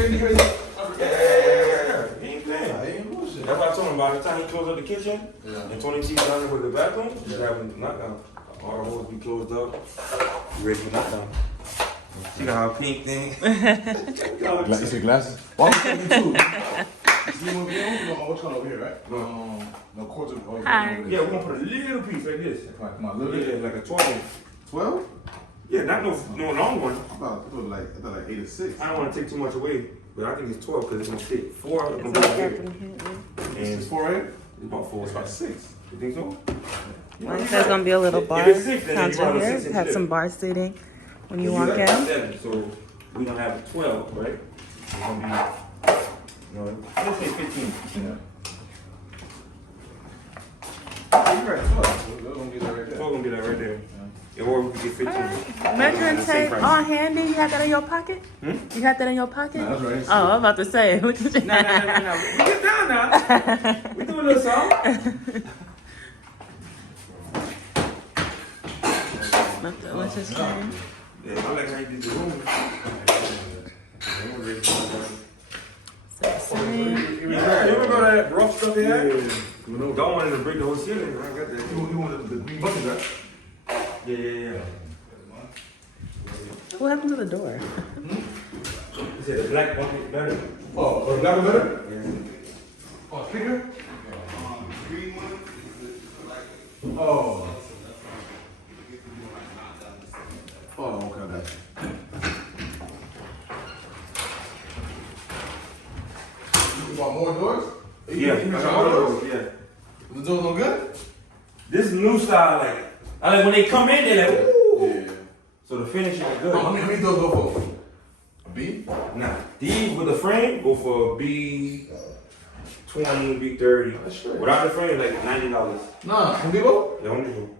He ain't playing. He ain't bullshit. That's why I told him by the time he closed up the kitchen and 20 teeth down there with the bathroom, he's having knockdown. All the holes be closed up. You ready for knockdown? She got her pink thing. You see glasses? Why would you two? You see what we're doing? What's going over here, right? No quarter. Hi. Yeah, we're gonna put a little piece like this. Come on, little bit. Like a 12. 12? Yeah, not no long one. I thought like 8 or 6. I don't want to take too much away, but I think it's 12 because it's gonna stick. 4 is gonna be here. And it's 4 8? It's about 4. It's about 6. You think so? There's gonna be a little bar counter here. Have some bar seating when you walk out. 7, so we're gonna have 12, right? It's gonna be, let's say 15. Yeah. You're right, 12. We're gonna get that right there. 12 gonna be that right there. Yeah, or we could get 15. Measuring tape on handy. You have that in your pocket? You have that in your pocket? Nah, that's right. Oh, I'm about to say. No. We get down now. We do a little song. What's his name? Yeah, I like how you did the room. So, Yeah, you ever go to that rough stuff they had? Don't want to break the whole ceiling. I got that. You want the green bucket, right? Yeah. what happened to the door? He said the black bucket better. Oh, the black one better? Yeah. Oh, speaker? Green one? Oh. Oh, okay, that's You want more doors? Yeah, I got all those, yeah. The doors no good? This new style, like, I like when they come in, they're like, ooh. Yeah. So the finishing is good. How many doors go for? A B? Nah, these with the frame go for B20, B30. That's straight. Without the frame, like $90. Nah, Home Depot? The only one.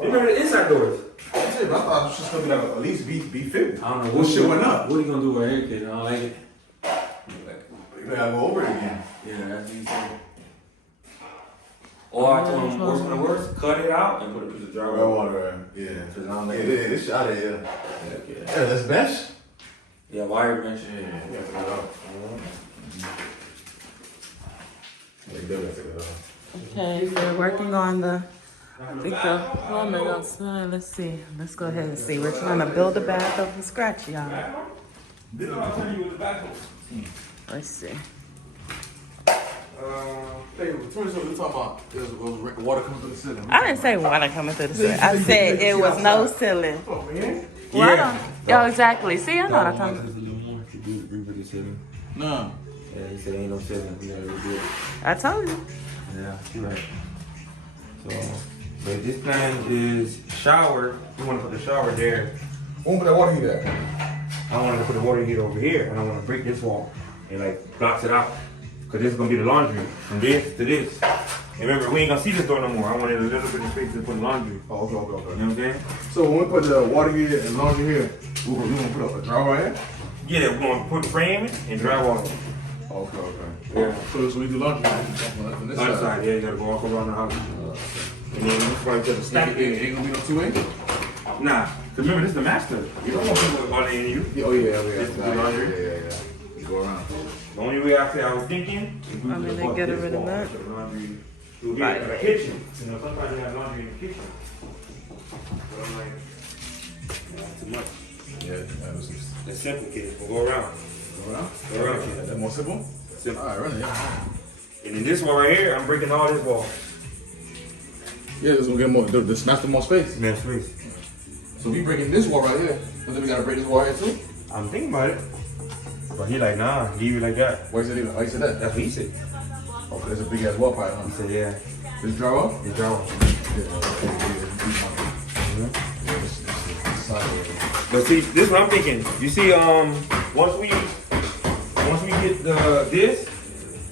Remember the inside doors? That's it, but I thought it was just gonna be like at least B50. I don't know. What shit went up? What are you gonna do right here, kid? I don't like it. You gotta go over it again. Yeah, that's easy. Or I told him, worst come to worst, cut it out and put a piece of drywall. Well, water, yeah. Cause I don't like Yeah, it. this shit out of here. Yeah. Yeah, that's mesh. Yeah, wire mesh. Yeah, put it out. Yeah, you definitely take it out. Okay, we're working on the, I think the plumbing outside. Let's see. Let's go ahead and see. We're trying to build a bath from scratch, y'all. This is what I'll tell you with the bathroom. Let's see. Hey, we talking about water coming through the ceiling. I didn't say water coming through the ceiling. I said it was no ceiling. Oh, man. Well, I don't. Yo, exactly. See, I know what I'm talking about. No. Yeah, he said ain't no ceiling. We gotta redo it. I told you. Yeah, you're right. So, but this plan is shower. We want to put the shower there. Won't put that water heater. I wanted to put the water heater over here, and I want to break this wall and like blocks it out. Cause this is gonna be the laundry from this to this. And remember, we ain't gonna see this door no more. I wanted a little bit of space to put the laundry. Oh, okay. You know what I'm saying? So when we put the water heater and laundry here, we're gonna put up a drywall here? Yeah, we're gonna put frame and drywall. Okay. Yeah. So we do laundry on this Other side. side, yeah, you gotta go all around the house. And then this right to the stack. Ain't gonna be no 2-way? Nah, cause remember, this is the master. You don't want people all in you. Yeah, oh yeah. This is the laundry. Yeah. You go around. The only way I was thinking is we I mean, they get rid of that. We'll get a kitchen. You know, sometimes you have laundry in the kitchen. But I'm like, too much. Yeah, It's simple, kids. We'll go around. Go around, kid. Is that more simple? Simple. Alright, run it. And then this one right here, I'm breaking all this wall. Yeah, this will get more. This master more space. Man, please. So we breaking this wall right here. So then we gotta break this wall here too. I'm thinking about it. But he like, nah, leave it like that. Why is it even? Why you said that? That's what he said. Okay, there's a big ass wall pipe, huh? He said, yeah. This drywall? It's drywall. But see, this is what I'm thinking. You see, once we get this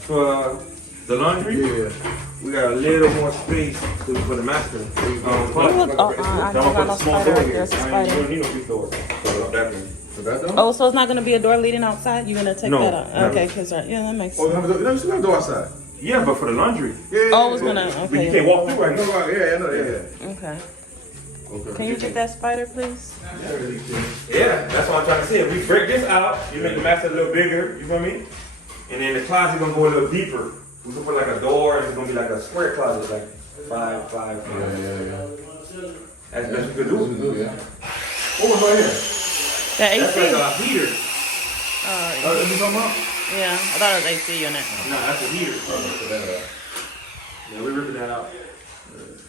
for the laundry, we got a little more space for the master. I don't got no spider. There's a You spider. don't need no big doors. So that means. Oh, so it's not gonna be a door leading outside? You're gonna take that out? No. Okay, cause yeah, that makes Oh, sense. you still got a door outside? Yeah, but for the laundry. Yeah. Oh, it's gonna. But you Okay. can't walk through right No, now. yeah, I know, yeah. Okay. Okay. Can you get that spider, please? Yeah, that's what I'm trying to say. If we break this out, you make the master a little bigger, you feel me? And then the closet gonna go a little deeper. We can put like a door and it's gonna be like a square closet, like 5 by 5. Yeah. That's best we could do. Yeah. What was right here? The That's AC? like a heater. Oh, is this something up? Yeah, I thought it was AC unit. No, that's a heater. Yeah, we ripping that out.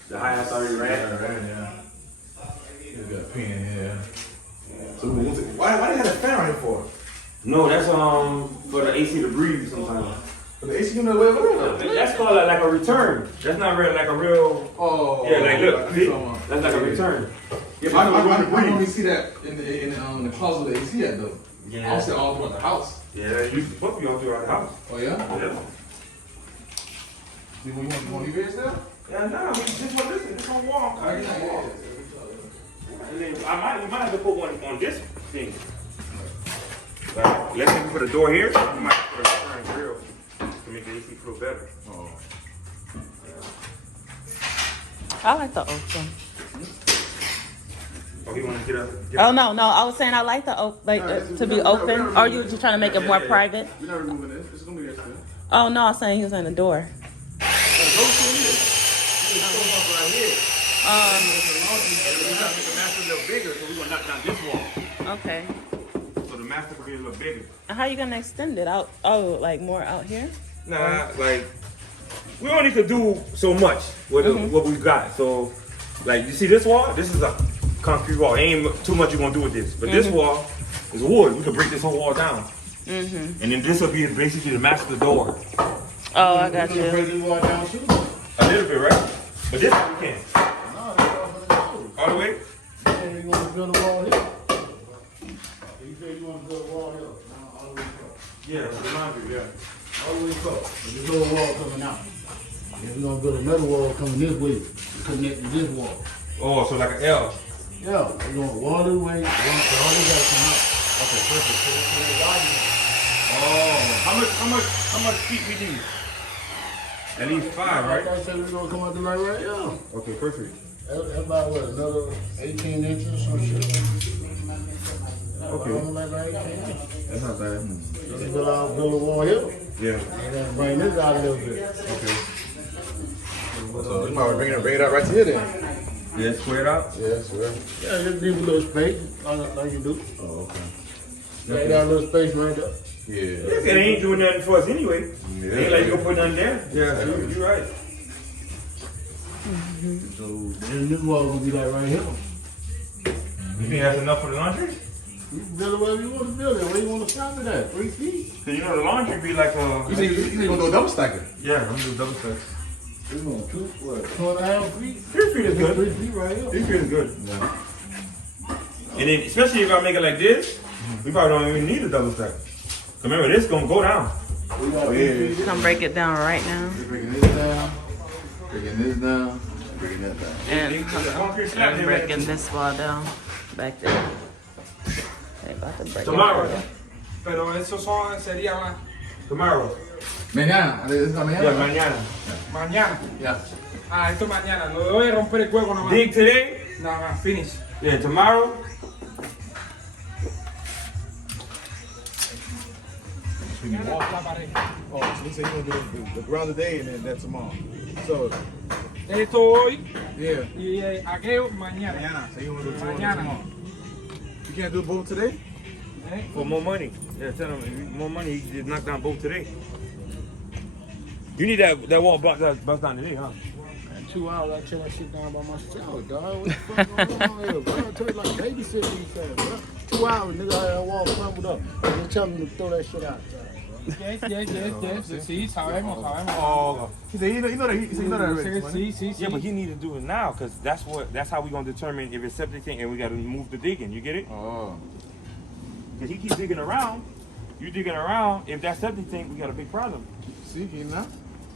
The high-house already ran. Yeah. You got a pen here. So why they had a fan right here for? No, that's for the AC to breathe sometimes. But the AC unit way over there. That's called like a return. That's not real like a real. Oh. Yeah, like look, see? That's like a return. Yeah, I only see that in the closet of the AC at though. Yeah. I see all throughout the house. Yeah, you both of y'all throughout the house. Oh yeah? Yeah. You want to leave it there? Yeah, no, we just want this on wall. And then we might have to put one on this thing. Like, let's say we put a door here. We might put a return grill to make the AC flow better. Oh. I like the open. Oh, you want to get up? Oh no, I was saying I like the to be open. Or you just trying to make it more private? We're not removing this. This is gonna be there still. Oh no, I was saying he was in the door. We gotta make the master a little bigger, so we're gonna knock down this wall. Okay. So the master can be a little bigger. And how you gonna extend it out? Oh, like more out here? Nah, like we only could do so much with what we got. So, like you see this wall? This is a concrete wall. Ain't too much you're gonna do with this. But this wall is wood. We could break this whole wall down. And then this will be basically the master door. Oh, I got Break you. this wall down too. A little bit, right? But this one we can. No, that's all for the door. All the way? You want to build a wall here? You said you want to build a wall here. No, all the way across. Yeah, that's the laundry, yeah. All the way across. There's a little wall coming out. If we're gonna build another wall coming this way, to connect to this wall. Oh, so like an L. Yeah, we're going wall this way, all this gotta come out. Okay, perfect. Oh, how much feet we need? At least 5, right? Like I said, we're gonna come out the light right here. Okay, perfect. That's about what, another 18 inches or some shit? Okay. Like 18 inches. That's not bad. Build a wall here. Yeah. And then bring this out a little bit. Okay. So you might bring it out right to here then. Yeah, square it out? Yeah, sure. Yeah, just leave a little space, like you do. Oh, okay. Make that little space right there. Yeah. It ain't doing nothing for us anyway. Yeah. Ain't like you gonna put nothing there. Yeah, you're right. So then this wall gonna be like right here. You think that's enough for the laundry? You can build it wherever you want to build it. Where you want to stop it at? 3 feet. Cause you know the laundry be like You think you're gonna do a double stacker? Yeah, I'm gonna do double stack. It's going 2.5 feet. 3 feet is good. 3 feet right here. 3 feet is good. Yeah. And then especially if I make it like this, we probably don't even need a double stack. Remember, this gonna go down. We're gonna break it down right now. We're breaking this down. Breaking this down. Breaking that down. And breaking this wall down back there. They about to break Tomorrow. it. Pero esos sería Tomorrow. Mañana. ¿Es la mañana? Yeah, mañana. mañana. Yeah. Ah, esto mañana. No voy a romper el juego nomás. Dig today. Nada más, finish. Yeah, tomorrow. La pared. Oh, so he said he's gonna do the ground today and then that tomorrow. So, Esto hoy yeah. y aquello mañana. Mañana. So you want to do two Mañana. tomorrow. You can't do both today? ¿Eh? For more money. Yeah, tell him more money. He just knocked down both today. You need that wall bust down today, huh? In 2 hours, I tear that shit down by myself, dog. What the fuck going on here, bro? I tell you like babysit these things, bro. 2 hours, nigga, I had that wall crumbled up. Just tell them to throw that shit out. Yes. Sí, sabemos. Oh, he said, you know that already. Sí. Yeah, but he need to do it now, cause that's how we gonna determine if it's septic tank and we gotta move the digging. You get it? Oh. Cause he keeps digging around. You digging around. If that's septic tank, we got a big problem. Sí, ¿quién no?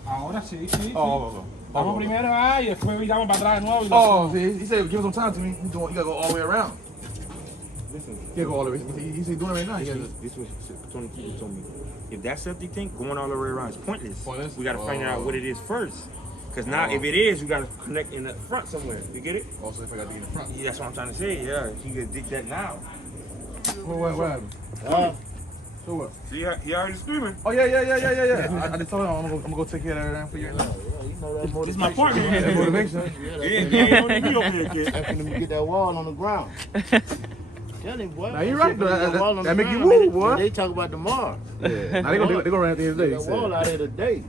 Ahora sí. Oh. Vamos primero y después miramos para atrás de nuevo. Oh, see, he said, give him some time to me. You gotta go all the way around. Listen, You gotta go all the way. He said, doing it right now. this was Tony Keaton told me. If that septic tank going all the way around is pointless. Pointless? We gotta find out what it is first. Cause now if it is, you gotta connect in the front somewhere. You get it? Also, if I got to be in the front. Yeah, that's what I'm trying to say. Yeah, you can dig that now. What happened? So what? See, he already screaming. Oh, yeah. I just told him I'm gonna go take care of everything for you now. This is my partner. That motivation. Yeah, only me over here, kid. After them get that wall on the ground. Tell him, boy. Now, you right, though. That make you move, move, boy. They talk about tomorrow. Yeah. Now, they gonna run at the end of the day. That wall out here today.